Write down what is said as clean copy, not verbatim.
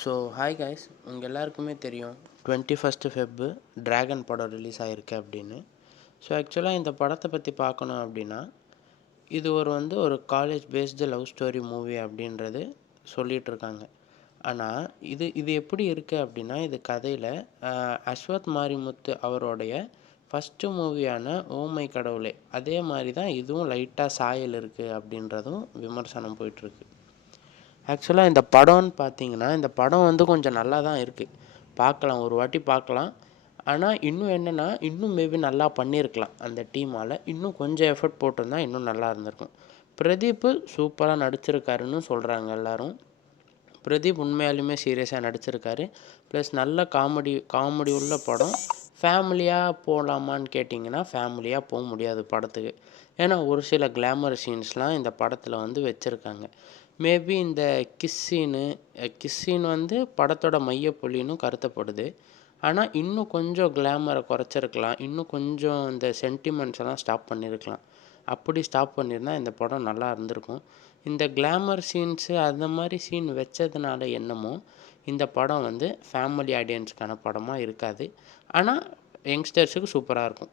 So hi guys, உங்கள் எல்லாருக்குமே தெரியும் 21st ஃபெப் டிராகன் படம் ரிலீஸ் ஆகிருக்கு அப்படின்னு. ஸோ ஆக்சுவலாக இந்த படத்தை பற்றி பார்க்கணும் அப்படின்னா, இது ஒரு college based love story movie அப்படின்றது சொல்லிகிட்டு இருக்காங்க. ஆனால் இது எப்படி இருக்குது அப்படின்னா, இது கதையில் அஸ்வத் மாரிமுத்து அவருடைய ஃபஸ்ட்டு மூவியான ஓ மை கடவுளே அதே மாதிரி தான் இதுவும் லைட்டாக சாயல் இருக்குது அப்படின்றதும் விமர்சனம் போயிட்டுருக்கு. ஆக்சுவலாக இந்த படம்னு பார்த்தீங்கன்னா, இந்த படம் கொஞ்சம் நல்லா தான் இருக்குது, பார்க்கலாம், ஒரு வாட்டி பார்க்கலாம். ஆனால் இன்னும் என்னென்னா, இன்னும் மேபி நல்லா பண்ணியிருக்கலாம். அந்த டீமால் இன்னும் கொஞ்சம் எஃபர்ட் போட்டிருந்தா இன்னும் நல்லா இருந்திருக்கும். பிரதீப் சூப்பராக நடிச்சிருக்காருன்னு சொல்கிறாங்க எல்லோரும். பிரதீப் உண்மையாலுமே சீரியஸாக நடிச்சிருக்காரு. ப்ளஸ் நல்ல காமெடி உள்ள படம். ஃபேமிலியாக போகலாமான்னு கேட்டிங்கன்னா, ஃபேமிலியாக போக முடியாது படத்துக்கு. ஏன்னா ஒரு சில கிளாமர் சீன்ஸ்லாம் இந்த படத்தில் வச்சுருக்காங்க. மேபி இந்த கிஸ் சீன் படத்தோட மையப்புள்ளின்னு கருத்தப்படுது. ஆனால் இன்னும் கொஞ்சம் கிளாமரை குறைச்சிருக்கலாம். இன்னும் கொஞ்சம் இந்த சென்டிமெண்ட்ஸ் எல்லாம் ஸ்டாப் பண்ணியிருக்கலாம். அப்படி ஸ்டாப் பண்ணியிருந்தால் இந்த படம் நல்லா இருந்திருக்கும். இந்த கிளாமர் சீன்ஸு அந்த மாதிரி சீன் வச்சதுனால என்னமோ இந்த படம் ஃபேமிலி ஆடியன்ஸ்க்கான படமாக இருக்காது. ஆனால் யங்ஸ்டர்ஸுக்கு சூப்பராக இருக்கும்.